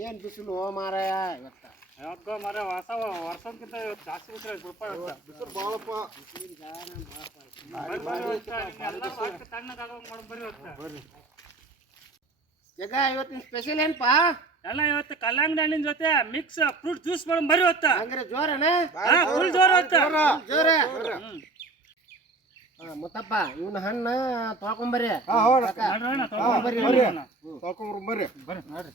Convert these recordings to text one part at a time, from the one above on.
ಏನು ಬಿಸಿಲು ಮಾರಾಯ ಇವತ್ತು. ಯಾವಾಗ ಮರ ಹೊಸ ವರ್ಷಕ್ಕಿಂತ ಇವತ್ತು ಜಾಸ್ತಿ ಬಿಟ್ಟರೆ ರೂಪಾಯಿ ಬಿಸಿಲು ಭಾಳಪ್ಪ. ಜಗ ಇವತ್ತಿನ ಸ್ಪೆಷಲ್ ಏನಪ್ಪ? ಎಲ್ಲ ಇವತ್ತು ಕಲ್ಲಂಗಡಿ ಹಣ್ಣಿನ ಜೊತೆ ಮಿಕ್ಸ್ ಫ್ರೂಟ್ ಜ್ಯೂಸ್ ಮಾಡಿ ಬರಿ ಹೊತ್ತ ಹಂಗಾರೆ ಜೋರನ? ಫುಲ್ ಜೋರ ಹೊತ್ತ ಜೋರ. ಮುತ್ತಪ್ಪ ಇವನ ಹಣ್ಣು ತೊಳ್ಕೊಂಬರ್ರಿ. ಬರ್ರಿ ನೋಡ್ರಿ.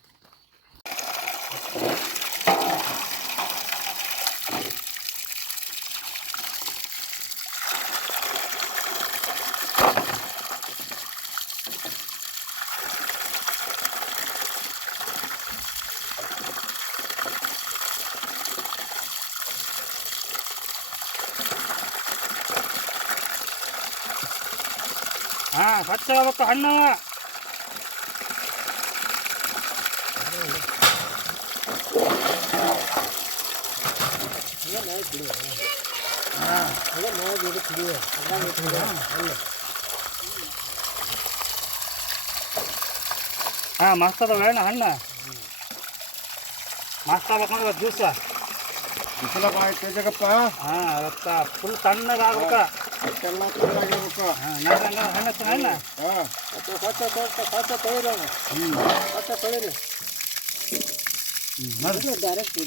ಸ್ವಚ್ಛ ಆಗ್ಬೇಕು ಹಣ್ಣು. ಮಸ್ತ್ ಅದಾವ ಹಣ್ಣು ಹಣ್ಣು ಮಸ್ತ್ ಆಗ್ಬೇಕು ನೋಡಿ ಇವತ್ತು ಜ್ಯೂಸ. ಬಿಸಿಲಪ್ಪ ಆಯ್ತು ಜಗಪ್ಪ. ಅವತ್ತ ಫುಲ್ ತಣ್ಣಗಾಗ್ಬೇಕ. ಎಲ್ಲ ಚೆನ್ನಾಗಿರ್ಬೇಕು. ಹಣ್ಣು ಹಣ್ಣು ಸ್ವಚ್ಛ ತೊಳಿರಿ. ಸ್ವಚ್ಛ ತೊಳಿರಿ. ಡೈರೆಕ್ಟ್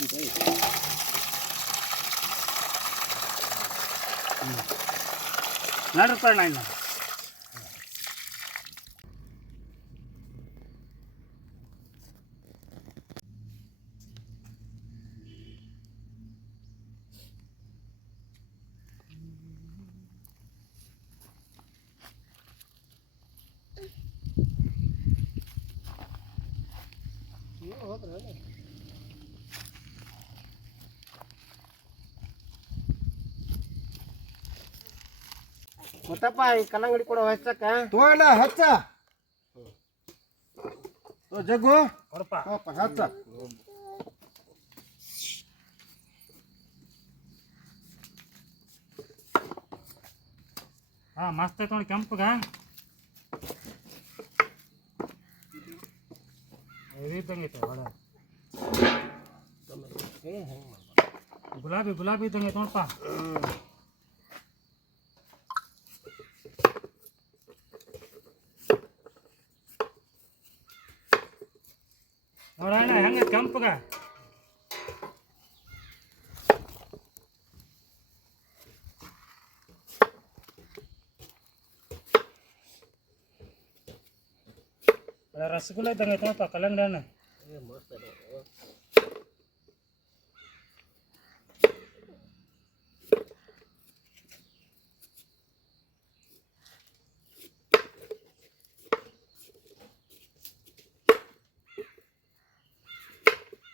ನೋಡ್ರಪ್ಪ ಇನ್ನು ಮುತ್ತಪ್ಪ ಈ ಕಲ್ಲಂಗಡಿ ಕೂಡ ಹಚ್ಚಕ್ಕ ತೋಲ್ಲ ಹಚ್ಚ ಜಗ್ಗು ಕೊಡಪ್ಪ ಹಚ್ಚ. ಮಸ್ತ್ ಐತೆ ನೋಡಿ ಕೆಂಪಗ ಇದ್ದಂಗೆ ಐತೆ ಒಳ ಗುಲಾಬಿ ಗುಲಾಬಿ ಇದ್ದಂಗೆ ಐತೆ ನೋಡಪ್ಪ. ನೋಡೋಣ ಹೆಂಗೆ ಕೆಂಪಗ ರಸಗುಲ್ಲ ಇದ್ದಂಗೆ ಐತೆ ನೋಡಪ್ಪ ಕಲ್ಲಂಗಡಿ ಹಣ್ಣು.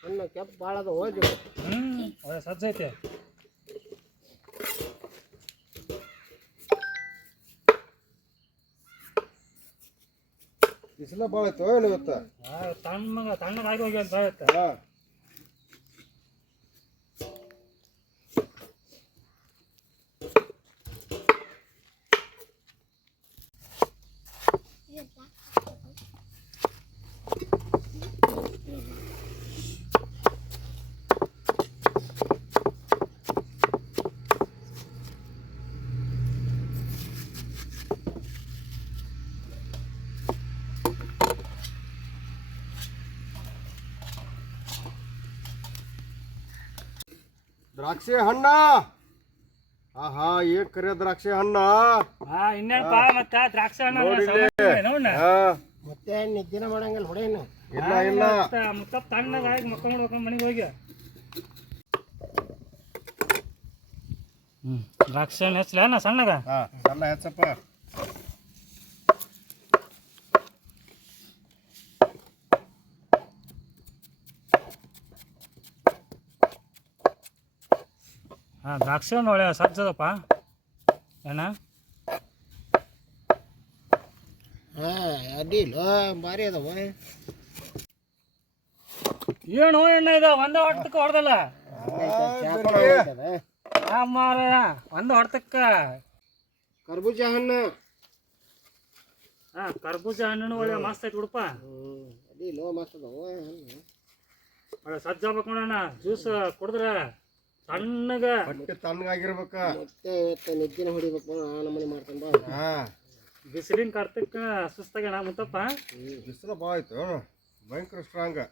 ಹಣ್ಣು ಕೆಂಪು ಭಾಳ ಅದ ಹೋಗಿ. ಒಳ್ಳೆ ಸಜ್ಜೈತೆ. ಬಿಸಿಲ ಭಾಳ ಐತೋ ಇವತ್ತ. ತಣ್ಣಗಾಗಿ ಹೋಗಿ ಅಂತ ಆಗುತ್ತೆ. ದ್ರಾಕ್ಷಿ ಹಣ್ಣ. ಆಹಾ ಏನ್ ಕರಿಯ ದ್ರಾಕ್ಷಿ ಹಣ್ಣ. ಇನ್ನೇನಪ್ಪ ಮತ್ತೆ ದ್ರಾಕ್ಷಿ ಹಣ್ಣು ಮತ್ತೆ ನಿದ್ದಿನ ಮಾಡಂಗಿಲ್ಲ ಹೊಡೇನು. ಇಲ್ಲ ಇಲ್ಲ ಮುತ್ತಪ್ಪ ತಣ್ಣಗಾಗಿ ಮಕ್ಕೊಂಡ್ಬೇಕು ಮನೆಗೆ ಹೋಗಿ. ದ್ರಾಕ್ಷಿ ಹಣ್ಣು ಹೆಚ್ಚಲ ಸಣ್ಣಗ ಸಣ್ಣ ಹೆಚ್ಚಪ್ಪ. ದ್ರಾಕ್ಷಿ ಹಣ್ಣು ಒಳ್ಳೆ ಸಜ್ಜದಪ್ಪ ಏನ. ಅಡ್ಡಿಲ್ಲ ಭಾರಿ ಅದಾವ. ಏನು ಎಣ್ಣೆ ಇದು ಒಂದೇ ಹೊಡ್ತಕ್ಕೆ ಹೊಡೆದಲ್ಲ ಒಂದು ಹೊಡ್ತಕ್ಕ. ಕರ್ಬೂಜ ಹಣ್ಣು. ಕರ್ಬೂಜ ಹಣ್ಣು ಒಳ್ಳೆ ಮಸ್ತ್ ಐತಿ ಬಿಡಪ್ಪ. ಅಡ್ಡಿಲ್ಲ ಮಸ್ತ್ ಅದಾವ ಹಣ್ಣು. ಸಜ್ಜಾಗ್ಬೇಕು ನೋಡೋಣ ಜ್ಯೂಸ್ ಕುಡಿದ್ರೆ ತಣ್ಣಗ ಹೊಟ್ಟೆ ತಣ್ಣಗಾಗಿರ್ಬೇಕ. ಮತ್ತೆ ಇವತ್ತು ನಿದ್ದಿನ ಹೊಡಿಬೇಕು ನಮ್ಮನೆ ಮಾಡ್ಕೊಂಡು ಬಾ. ಹಾ ಬಿಸಿಲಿನ ಕರ್ತಕ್ಕ ಸುಸ್ತಾಗಣ ಮುತ್ತಪ್ಪ. ಬಿಸಿಲು ಭಾಳ ಆಯ್ತು, ಭಯಂಕರ ಸ್ಟ್ರಾಂಗ್.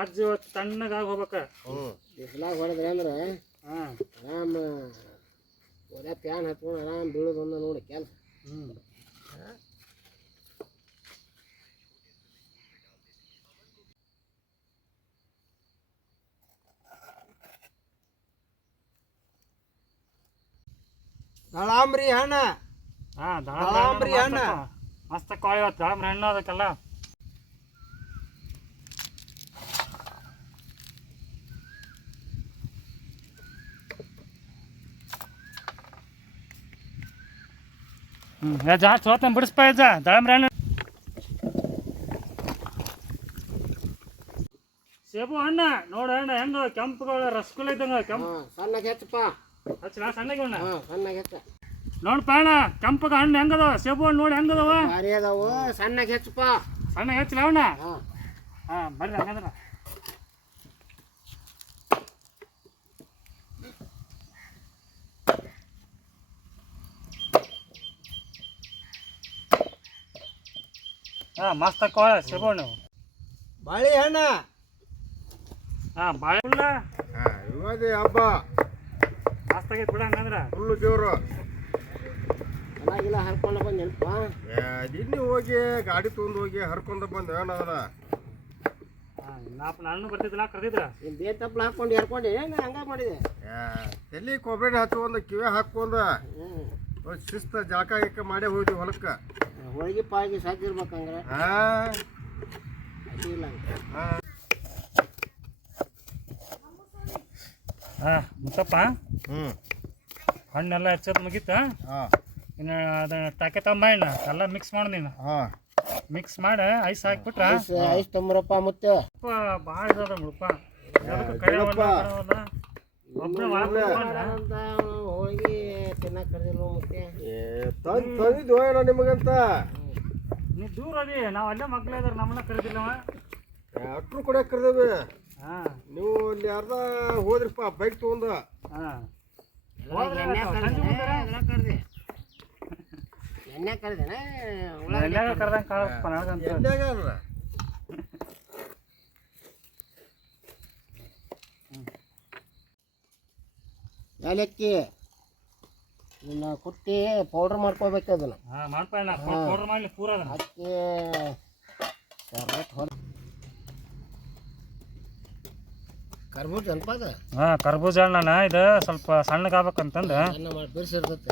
ಅಜ್ಜ ಇವತ್ತು ತಣ್ಣಗಾಗಿ ಹೋಗ್ಬೇಕ. ಬಿಸಿಲಾಗ ಹೊಡೆದ್ರೆ ಅಂದ್ರೆ ಆರಾಮ ಒಳ್ಳೆ ಫ್ಯಾನ್ ಹತ್ಕೊಂಡು ಆರಾಮ್ ಬೀಳೋದೊಂದು ನೋಡಿ ಕೆಲಸ. ದಾಳಂಬ್ರಿ ಹಣ್ಣ ದಾಳಂಬ್ರಿ ಹಣ್ಣ ಮಸ್ತ್ ಕಾಳು ಇವತ್ತು ದಾಳಂಬ್ರಿ ಹಣ್ಣು ಅದಕ್ಕೆಲ್ಲ. ಜಾಸ್ತಿ ಹೋತ ಬಿಡಿಸ್ಪ ಇದ್ದ ದಾಳಂಬ್ರಿ ಹಣ್ಣು. ಸೇಬು ಹಣ್ಣ ನೋಡ ಹಣ್ಣ ಹೆಂಗ ಕೆಂಪುಗಳು ರಸಗುಲ್ಲ ಇದ್ದಂಗ ಕೆಂಪು ಸಣ್ಣಗೆ ಹೆಚ್ಚಪ್ಪ. ಹಚ್ಚ ಸಣ್ಣಗೆ ಹಣ್ಣ ಸಣ್ಣಗೆ ಹೆಚ್ಚ ನೋಡಪ್ಪ ಅಣ್ಣ ಕೆಂಪಗ ಹಣ್ಣು ಹೆಂಗದವ ಸೇಬು ಹಣ್ಣು ನೋಡಿ ಹೆಂಗದವ ಭಾರಿ ಅದಾವು. ಸಣ್ಣಗೆ ಹೆಚ್ಚಪ್ಪ. ಸಣ್ಣಗೆ ಹೆಚ್ಚಲ ಅವಣ್ಣ. ಬರ್ರಿ ಹಂಗಂದ್ರ ಮಸ್ತ್ ಅಕ್ಕವ ಸೇಬು ಹಣ್ಣು. ಬಾಳೆಹಣ್ಣ ಬಾಳೆಹಣ್ಣ ಯುಗಾದಿ ಹಬ್ಬ ಮಸ್ತ್ ಆಗೈತೆ ಬಿಡ ಹಂಗಂದ್ರ. ಫುಲ್ಲು ಜೋರು. ಚೆನ್ನಾಗಿಲ್ಲ ಹರ್ಕೊಂಡು ಬಂದು ನೆನಪ. ನಿನ್ನೆ ಹೋಗಿ ಗಾಡಿ ತೊಗೊಂಡು ಹೋಗಿ ಹರ್ಕೊಂಡ ಬಂದ ಏನದ. ನಾನು ಬರ್ತಿದ್ದಿಲ್ಲ ಕರೆದಿದ್ರ ನೀನು ಬೇತಪ್ಪಲು ಹಾಕ್ಕೊಂಡು ಹರ್ಕೊಂಡು ಏನು ಹಂಗೆ ಮಾಡಿದೆ. ತಲೆ ಕೊಬ್ಬರಿ ಹಚ್ಕೊಂಡ ಕಿವಿ ಹಾಕೊಂಡ ಶಿಸ್ತ ಜಾಕ ಗಿಕ್ಕ ಮಾಡೇ ಹೋಯ್ದು ಹೊಲಕ್ಕೆ. ಹೋಳಿಗೆ ಪಾಗಿ ಸಾಕಿರ್ಬೇಕಂದ್ರೆ ಇಲ್ಲ. ಮುತ್ತಪ್ಪ ಹಣ್ಣೆಲ್ಲ ಹೆಚ್ಚೋದು ಮುಗೀತ. ಇನ್ನು ಅದನ್ನ ಟಾಕೆ ತಮ್ಮ ಎಲ್ಲ ಮಿಕ್ಸ್ ಮಾಡಿ ನೀನು ಮಿಕ್ಸ್ ಮಾಡಿ ಐಸ್ ಹಾಕ್ಬಿಟ್ರ ಐಸ್ ತೊಂಬರಪ್ಪ ಮುತ್ತೆ ಭಾಳ ಇದ ಮುಳಪ್ಪ. ಹೋಳಿಗೆ ತಿನ್ನಕ್ ಕರೆದಿಲ್ಲ ಮುತ್ತೆ. ತಂದಿದ್ದು ಏನೋ ನಿಮಗಂತ. ನೀ ದೂರ ಅದಿ ನಾವು ಅಲ್ಲೇ ಮಕ್ಳು ಇದಾರೆ ನಮ್ಮನ್ನ ಕರೆದಿಲ್ಲವ. ಅಟ್ರು ಕೂಡ ಕರೆದೇವಿ. ನೀವು ಅಲ್ಲಿ ಅರ್ಧ ಹೋದ್ರಿಪ್ಪ ಬೈಕ್ ತಗೊಂಡ. ಎಣ್ಣೆ ಕರೆದೇನೆ ಕರೆದಂಗೆ ಕಾಳಪ್ಪ ನನಗಂತ. ಎಣ್ಣೆಗ ಏಲಕ್ಕಿ ಇನ್ನು ಕುಟ್ಟಿ ಪೌಡ್ರ್ ಮಾಡ್ಕೋಬೇಕು ಅದನ್ನು. ಮಾಡ್ಪ ಪೌಡ್ರ್ ಮಾಡಲಿ ಪೂರ ಅಕ್ಕಿ ಕರ್ಬೂಜ ಅನ್ಪ ಅದು. ಕರ್ಬೂಜ ಹಣ್ಣನ ಇದು ಸ್ವಲ್ಪ ಸಣ್ಣಗಾಗ್ಬೇಕಂತಂದು ಮಾಡಿ ಬಿರ್ಸಿರ್ತೈತೆ.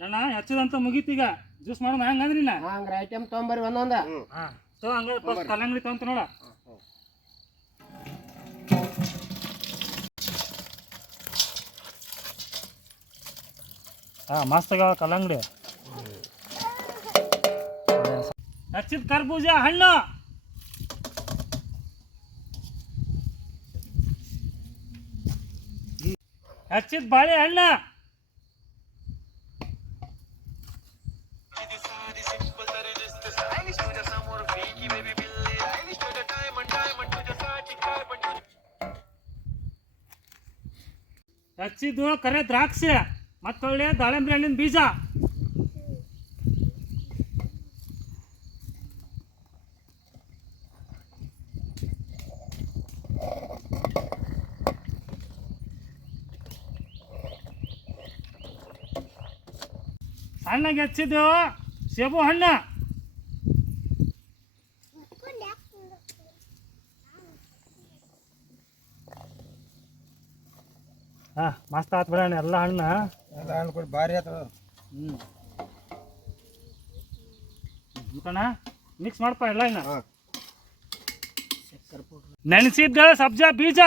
ಅಣ್ಣ ಹೆಚ್ಚದಂತ ಮುಗೀತೀಗ ಜ್ಯೂಸ್ ಮಾಡೋಣ ಹಂಗಂದ್ರಿ ಇಲ್ಲ ಹಂಗ್ರೆ ಐಟಮ್ ತೊಗೊಂಬರಿ ಒಂದೊಂದ. ಹಂಗ ಕಲ್ಲಂಗಡಿ ತೊಗೊಂತ ನೋಡ. ಮಸ್ತ್ ಆಗ್ಯಾವ ಕಲ್ಲಂಗಡಿ. ಹಚ್ಚಿದ ಕರ್ಬೂಜ ಹಣ್ಣು ಹಚ್ಚಿದ ಬಾಳೆ ಹಣ್ಣು ಹಚ್ಚಿದ್ದು ಕರೆ ದ್ರಾಕ್ಷಿ ಮತ್ತೊಳ್ಳೆ ದಾಳಿಂಬ್ರಿ ಹಣ್ಣಿನ ಬೀಜ. ಸಣ್ಣಗೆ ಹೆಚ್ಚಿದ್ದು ಸೇಬು ಹಣ್ಣು. ಮಸ್ತ್ ಆತ್ ಬಿಡೋಣ ಎಲ್ಲ ಹಣ್ಣು. ಹಣ್ಣು ಕೊಡಿ ಭಾರಿ ಆತ. ಮಿಕ್ಸ್ ಮಾಡಪ್ಪ ಎಲ್ಲ ಇನ್ನ ನೆನೆಸಿದ್ದ ಸಬ್ಜಾ ಬೀಜ.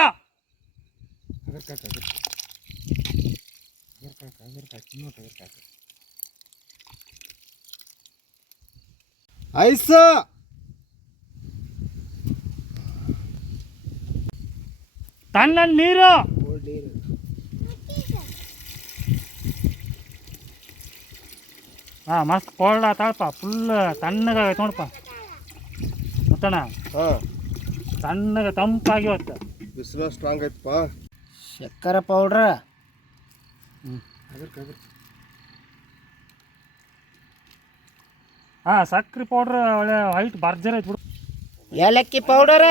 ಐಸ ತಣ್ಣ ನೀರು. ಮಸ್ತ್ ಕೋಲ್ಡ್ ಆತಾಳಪ್ಪ ಫುಲ್ ತಣ್ಣಗಾಗೈತೆ ನೋಡಪ್ಪ. ಕಣ ಹಾಂ ಸಣ್ಣಗೆ ತಂಪಾಗಿ ಹೊತ್ತ ಬಿಸಿಲು ಸ್ಟ್ರಾಂಗ್ ಐತಪ್ಪ. ಶಕ್ಕರ ಪೌಡ್ರ ಹಾಂ ಸಕ್ರೆ ಪೌಡ್ರ್ ಒಳ್ಳೆ ವೈಟ್ ಬರ್ಜರ್ ಐತೆ ಬಿಡು. ಏಲಕ್ಕಿ ಪೌಡರ್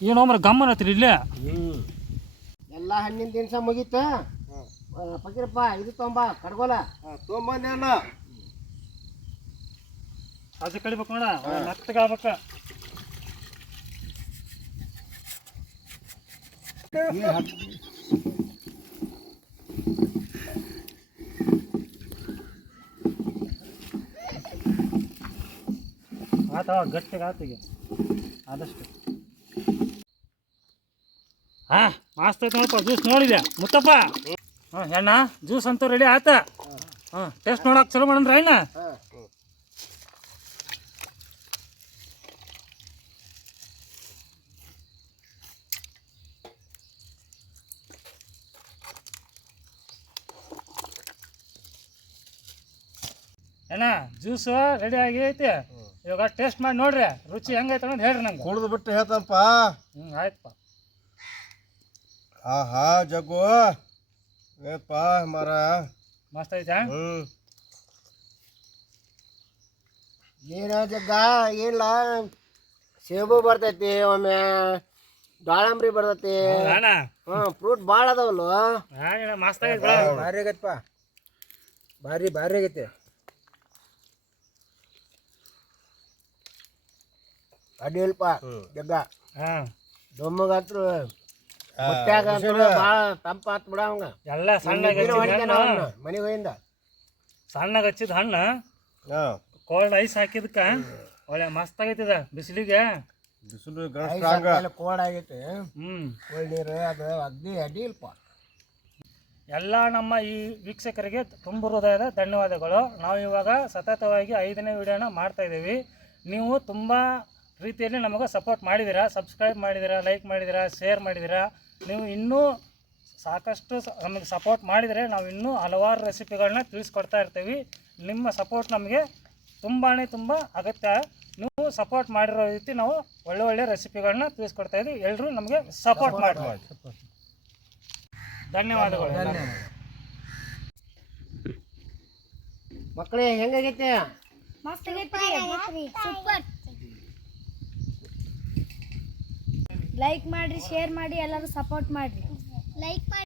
ಏನೋಮ್ರ ಗಮ್ಮನ ಹತ್ತಿರ ಇಲ್ಲೇ ಎಲ್ಲ ಹಣ್ಣಿನ ದಿನಸ ಮುಗೀತು. ಫಕೀರಪ್ಪ ಇದು ತೊಂಬ ಕಡ್ಗೋಲ ತೊಗೊಂಬಂದೇನ ಅದು ಕಳಿಬೇಕು ನೋಡ ಮೆತ್ತಗಾಗ್ಬೇಕು. ಆತ ಗಟ್ಟಿಗೆ ಆತಿಗೆ ಆದಷ್ಟು. ಹಾಂ ಮಸ್ತ್ ಐತೆ ನೋಡಪ್ಪ ಜ್ಯೂಸ್ ನೋಡಿದೆ ಮುತ್ತಪ್ಪ. ಹಾಂ ಎಣ್ಣ ಜ್ಯೂಸ್ ಅಂತೂ ರೆಡಿ ಆತ. ಹಾಂ ಟೇಸ್ಟ್ ನೋಡಕ್ಕೆ ಚಲೋ ಮಾಡಂದ್ರ ಅಣ್ಣ. ಅಣ್ಣ ಜ್ಯೂಸು ರೆಡಿ ಆಗಿ ಐತಿ. ಇವಾಗ ಟೇಸ್ಟ್ ಮಾಡಿ ನೋಡ್ರಿ ರುಚಿ ಹೆಂಗೈತೆ ಅನ್ನೋದು ಹೇಳ್ರಿ ನಂಗೆ. ಕುಡಿದು ಬಿಟ್ಟು ಹೇಳ್ತನಪ್ಪ. ಆಯ್ತಪ್ಪ. ಆಹಾ ಜಗ್ಗು ಏಪ್ಪ ಮರ ಮಸ್ತ್ ಐತಾ? ಏನ ಜಗ್ಗ ಇಲ್ಲ ಸೇಬು ಬರ್ತೈತಿ, ಒಮ್ಮೆ ದಾಳಂಬ್ರಿ ಬರ್ತೈತಿ. ಅಣ್ಣ ಫ್ರೂಟ್ ಭಾಳ ಅದಾವಲ್ಲ. ಮಸ್ತ್ ಆಗೈತೆ. ಭಾರಿ ಆಗೈತಪ್ಪ, ಭಾರಿ ಭಾರಿ ಆಗೈತಿ. ಅಡ್ಡಿಲ್ಪ ಜಗ್ಗ ಹಾಂ ದೊಮ್ಮಗಂತ್ರು ಹೊಟ್ಯಾಗ ಭಾಳ ತಂಪಾತ್ ಬಿಡ ಅವಂಗ. ಎಲ್ಲ ಸಣ್ಣಗೆ ಮನೆಗೆ ಹೋಯಿಂದ ಸಣ್ಣಗೆ ಹಚ್ಚಿದ ಹಣ್ಣು ಕೋಲ್ಡ್ ಐಸ್ ಹಾಕಿದಕ್ಕೆ ಒಳ್ಳೆ ಮಸ್ತ್ ಆಗೈತಿದ ಬಿಸಿಲಿಗೆ. ಬಿಸಿಲು ಕೋಲ್ಡ್ ಆಗೈತಿ. ಕೋಲ್ಡ್ ನೀರು ಅದು ಅಡ್ಡಿ ಇಲ್ಪ. ಎಲ್ಲ ನಮ್ಮ ಈ ವೀಕ್ಷಕರಿಗೆ ತುಂಬ ಹೃದಯದ ಧನ್ಯವಾದಗಳು. ನಾವು ಇವಾಗ ಸತತವಾಗಿ 5ನೇ ವಿಡಿಯೋನ ಮಾಡ್ತಾಯಿದ್ದೀವಿ. ನೀವು ತುಂಬ ರೀತಿಯಲ್ಲಿ ನಮಗೆ ಸಪೋರ್ಟ್ ಮಾಡಿದ್ದೀರಾ, ಸಬ್ಸ್ಕ್ರೈಬ್ ಮಾಡಿದ್ದೀರಾ, ಲೈಕ್ ಮಾಡಿದ್ದೀರಾ, ಶೇರ್ ಮಾಡಿದ್ದೀರಾ. ನೀವು ಇನ್ನೂ ಸಾಕಷ್ಟು ನಮಗೆ ಸಪೋರ್ಟ್ ಮಾಡಿದರೆ ನಾವು ಇನ್ನೂ ಹಲವಾರು ರೆಸಿಪಿಗಳನ್ನ ತಿಳಿಸ್ಕೊಡ್ತಾ ಇರ್ತೀವಿ. ನಿಮ್ಮ ಸಪೋರ್ಟ್ ನಮಗೆ ತುಂಬ ಅಗತ್ಯ. ನೀವು ಸಪೋರ್ಟ್ ಮಾಡಿರೋ ರೀತಿ ನಾವು ಒಳ್ಳೆ ರೆಸಿಪಿಗಳನ್ನ ತಿಳಿಸ್ಕೊಡ್ತಾ ಇದ್ದೀವಿ. ಎಲ್ಲರೂ ನಮಗೆ ಸಪೋರ್ಟ್ ಮಾಡಿ. ಧನ್ಯವಾದಗಳು. ಮಕ್ಕಳೇ ಹೆಂಗಾಗೈತೆ? ಸೂಪರ್. ಲೈಕ್ ಮಾಡ್ರಿ, ಶೇರ್ ಮಾಡಿ, ಎಲ್ಲರೂ ಸಪೋರ್ಟ್ ಮಾಡ್ರಿ. ಲೈಕ್ ಮಾಡಿ.